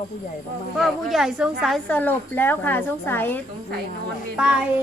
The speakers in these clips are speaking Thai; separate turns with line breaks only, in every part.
ผู้ใหญ่ประมาณ
พ่อผู้ใหญ่สงสัยสลบแล้วค่ะสงสัย
นอนเย็น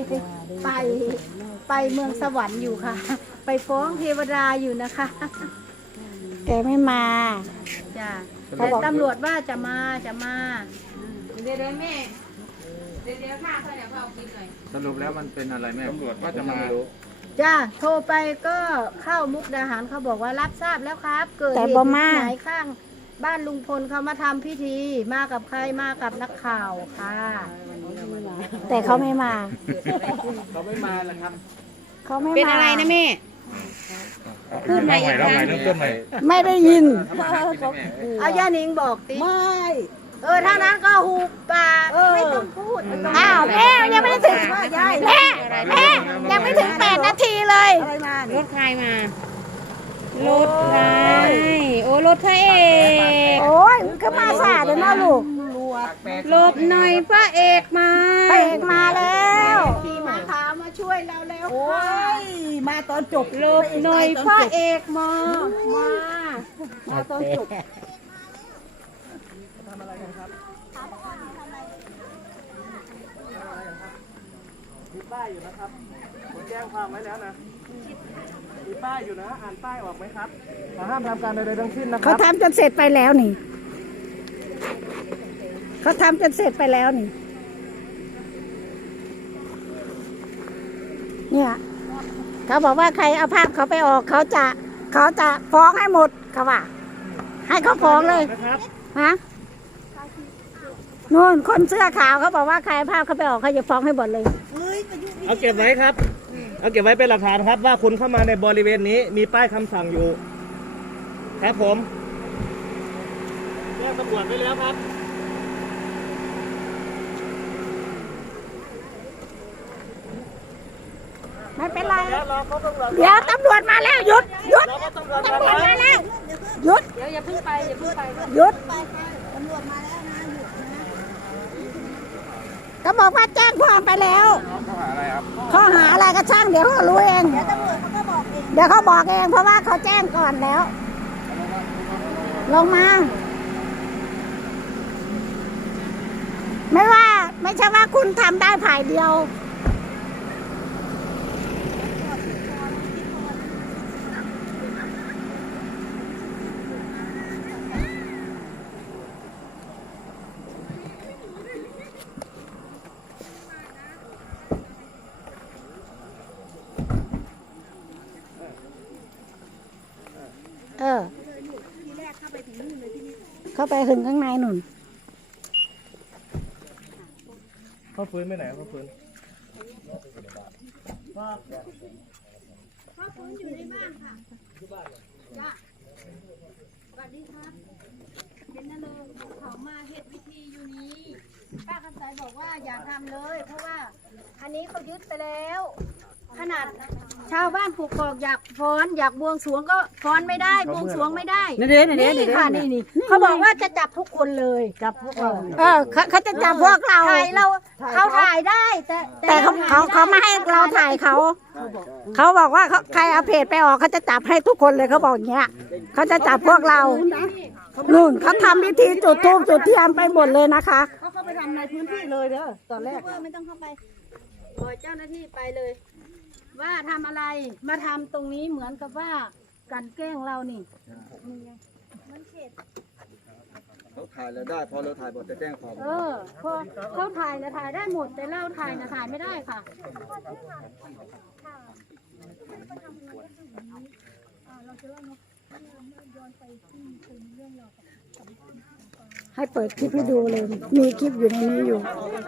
ไปเมืองสวรรค์อยู่ค่ะ ไปฟ้องเทวดาอยู่นะคะ
แกไม่มา
จ้ะแต่ตำรวจว่าจะมา
เดี๋ยวแม่เดี๋ยวข้าเขาเดี๋ยวเขาเอากินหน่อย
สรุปแล้วมันเป็นอะไรแม่
ตำรวจว่าจะมา
จ้ะโทรไปก็เข้ามุกดาหารเขาบอกว่ารับทราบแล้วครับ เกิด
แต่
เหตุ
บ่
ที่
มา
ไหนข้างบ้านลุงพลเขามาทำพิธีมากับใครมากับนักข่าวค่ะ
แต่เขาไม่มา
เขาไม่มาแล้วครับ
เขาไม่มา
เป็นอะไรนะแม่พูดใหม่อีกครั้ง
เริ่มต้นใหม่
ไม่ได้ยิน
เอาย่านิงบอกติ
ไม่
ถ้านั้นก็หูปากไม่ต้องพูด
อ้าวแม่ยังไม่ได้ถึงแม่ยังไม่ถึง8 นาทีเลย
อะไรมาร
ถใครมารถใครโอ้รถพระเอก
โอ้ยก็มาสายเลยนะลูก
หลบหน่อยพระเอกมา
ไปเอกมาแล้ว
ขี่ม้าขาวมาช่วยเราแล้ว
โอ้ยมาตอนจบ
หลบหน่อยพระเอกมา
มาตอนจบ
มีป้ายอยู่นะครับผมแจ้งความไว้แล้วนะมีป้ายอยู่นะอ่านป้ายออกไหมครับห้ามทำการใดๆทั้งสิ้นนะค
เขา
รับ
ทำจนเสร็จไปแล้วนี่เขาทำจนเสร็จไปแล้วนี่เนี่ยเขาบอกว่าใครเอาภาพเขาไปออกเขาจะฟ้องให้หมดเขาว่า ให้เขาฟ้องเลย
นะครับ
ฮะนู่นคนเสื้อขาวเขาบอกว่าใครเอาภาพเขาไปออกเขาจะฟ้องให้หมดเลย
เอาเก็บไว้ครับ เอาเก็บไว้เป็นหลักฐานครับว่าคุณเข้ามาในบริเวณนี้มีป้ายคำสั่งอยู่ครับผมแจ้งตำรวจไว้แล้วครับ
ไม่เป็นไร
แล้วรอเขาตำรวจ
เดี๋ยวตำรวจมาแล้วหยุดหยุด
รอเขาตำรวจ
ตำรวจ
มา
มาแล้วหยุด
เดี๋ยวอย่าเพิ่งไปอย่าเพิ่งไป
หยุดก็บอกว่าแจ้งความไปแล้ว ข้อหาอะไรก็ช่างเดี๋ยวเขารู้เอง เดี๋ยวเขาบอกเองเพราะว่าเขาแจ้งก่อนแล้ว ลงมา ไม่ใช่ว่าคุณทำได้ฝ่ายเดียว เข้าไปถึงข้างในหนุน
เขาฟื้นไปไหนเขาฟื้น
อยู่ในบ้านค่ะจ้ะสวัสดีครับเห็นนั่นเลยเขามาเฮ็ดวิธีอยู่นี้ป้าคำสายบอกว่าอย่าทำเลย เพราะว่าอันนี้เขายึดไปแล้ว ขนาดชาวบ้านผูกคอกอยากฟ้อนอยากบวงสรวงก็ฟ้อนไม่ได้บวงสรวงไม่ได้นี่ค่ะนี่เขาบอกว่าจะจับทุกคนเลยจับพวกเรา
เขาจะจับพวกเรา
ถ่ายเราเขาถ่ายได้แต่
เขาไม่ให้เราถ่ายเขา เขาบอกว่าใครเอาเพจไปออกเขาจะจับให้ทุกคนเลยเขาบอกอย่างเงี้ยเขาจะจับพวกเรานู่นเขาทำพิธีจุดธูปจุดเทียนไปหมดเลยนะคะ
เขาเข้าไปทำในพื้นที่เลยเด้อตอนแรก
ไม่ต้องเข้าไปปล่อยเจ้าหน้าที่ไปเลย ว่าทำอะไรมาทำตรงนี้เหมือนกับว่ากลั่นแกล้งเรานี่
เขาถ่ายแล้วได้พอเราถ่ายบทจะแจ้งความ
พอเขาถ่ายนะถ่ายได้หมดแต่เราถ่ายนะถ่ายไม่ได้ค่ะ
ให้เปิดคลิปให้ดูเลย มีคลิปอยู่ในนี้อยู่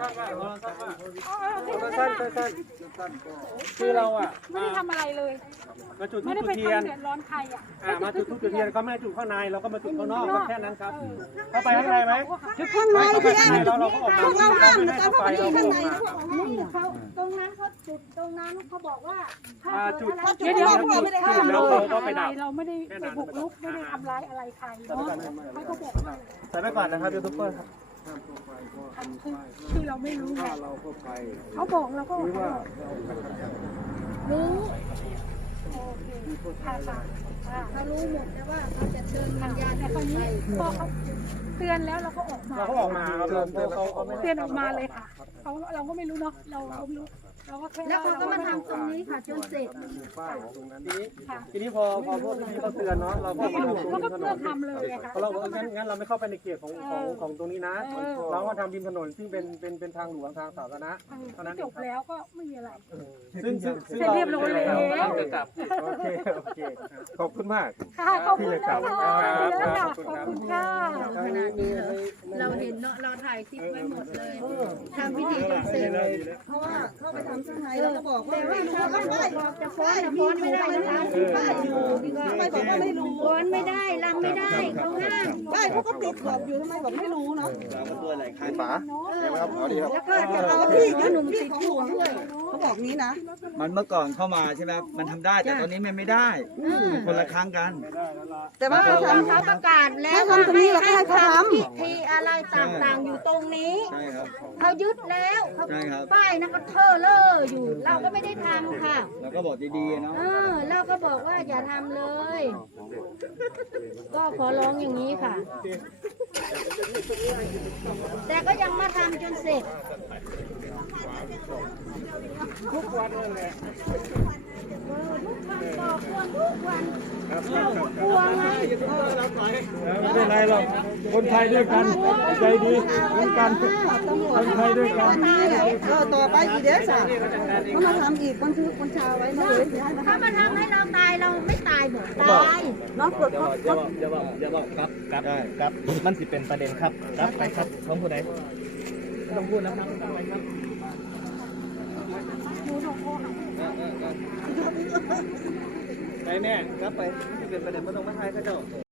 สั้นๆคือเราอ่ะ
ไม่ได้ทำอะไรเลย
มาจุดธู
ไม่
ป
ได้
จุ
ไป
ดเทียน
ทำเดือดร้อนใครอ่ะ
มาจุดธูปจุดเทียนเขาไม่ให้จุดข้างในเราก็มาจุดข้างนอกก็แค่นั้นครับเข้าไปข้างในไหม
จุดข้างในที่แรก
เราก็ออกมา
พวกเราห้ามนะตอนพวกนี้ข้างใน
นี่เขาตรงนั้นเขาจุดตรงนั้นเขาบอกว่าถ้า
จุ
เกิ
ด
ดอะไร
พวกเราไม่ได้ห้าม
แล้วเขาก็ไปดับ
เราไม่ได้ไปบุกรุกไม่ได้ทำร้ายอะไรใครเนาะเขาก็บอกว่า
ใส่ไปก่อนนะครับยูทูบเบอร์ครับ
คือเราไม่รู้ไง
เราก็ไป
เขาบอกเราก็
ว่า
รู้
ค่ะ
เขารู้หมดแต่ว่าเขาจะเชิญวิญญาณ
แต่
ไป
คราวนี้พอเขา
เตือนแล้วเราก็ออกมา
เราก็ออกมาครับเขาไม่
เตือนออกมาเลยค่ะเราก็ไม่รู้เนาะเราไม่รู้เราก็แค่
แล้วเขาก็มาทำตรงนี้ค่ะจนเสร็จ
ป้ายตรงนั้นทีนี้พอพวกพี่เขาเตือนเนาะเราก็มาทำตรง
เขาก็
ถน
เลือก
น
ทำเลยอะค่ะ
เราบอกงั้นเราไม่เข้าไปในเขตของตรงนี้นะ เราก็ทำริมถนนซึ่งเป็นทางหลวงทางสาธารณะเท่านั้น
จบแล้วก็ไม่มีอะไร
ซึ่ง
เสร็จเรียบร้อยแล้ว
จะกลับโอเคขอบคุณมาก
ค่ะขอบคุณค่ะขอบคุณค่ะ
เราเห็นเนาะเราถ่ายคลิปไว้หมดเลยทำพิธีจนเสร็จ
เพราะว่าเข้าไปทำข้างในแล้วก็บอกว่า
แต่ว่า
ไม่
ถ้า
รู้
เราบอกจะฟ้อนนะฟ้อนไม่ได้นะคะ
ป้ายอยู่ทำไมบอกว่าไม่รู้
ฟ้อนไม่ได้รำไม่ได้เขาห้าม
ป้ายเขาก็ติดบอกอยู่ทำไมบอกไม่รู้เนาะ
เราก็ตัวอะไรใครป๋าเดี๋ยวครับเอาดีครับ
แล้วก็
จะ
จะ
เอา
เอา
พี่
พี่
ห
ห
นุ่
นุ่
ม
ม
ติ
ติ
ด
ด
ของ
คุ
หล
ก
วง
ด้วย
เขาบอกนี้นะ
มันเมื่อก่อนเข้ามาใช่ไหมมันทำได้แต่ตอนนี้มันไม่ได้คนละครั้งกัน
แต่ว่าเขาทำ
เขาประกาศแล้ว
ให้ทำตรงนี้แล้วก็ให้เขาทำ
พิธีอะไรต่างๆอยู่ตรงนี้
ใช่ครับ
เขายึดแล้วเขา
ใช่ครับ
ป้ายนั่นก็เทอะเลออยู่ เราก็ไม่ได้ทำค่ะ
เราก็บอกดีๆเนาะ
เราก็บอกว่าอย่าทำเลย ก็ขอร้องอย่างนี้ค่ะ แต่ก็ยังมาทำจนเสร็จ
ทุกวันเลย
ทุกวันก่อกวนทุกวันเราก็กลัวไง
ไม่เป็นไรหรอกคนไทยด้วยกันใจดีเหมือนกันคนไทยด้วยกัน
ต่อไปอีกเดี๋ยวจ้ะเขามาทำอีกบันทึกบัญชาไว้นะเลย
ถ้ามาทำให้เราตายเราไม่ตายบอกตาย
น้องกด
อย่าบอกครับมันสิเป็นประเด็นครับครับไปครับของผู้ใดต้องพูดนะครับไปครับไปแม่ครับไปที่เป็นประเด็นไม่ต้องมาทายเขาเจ้า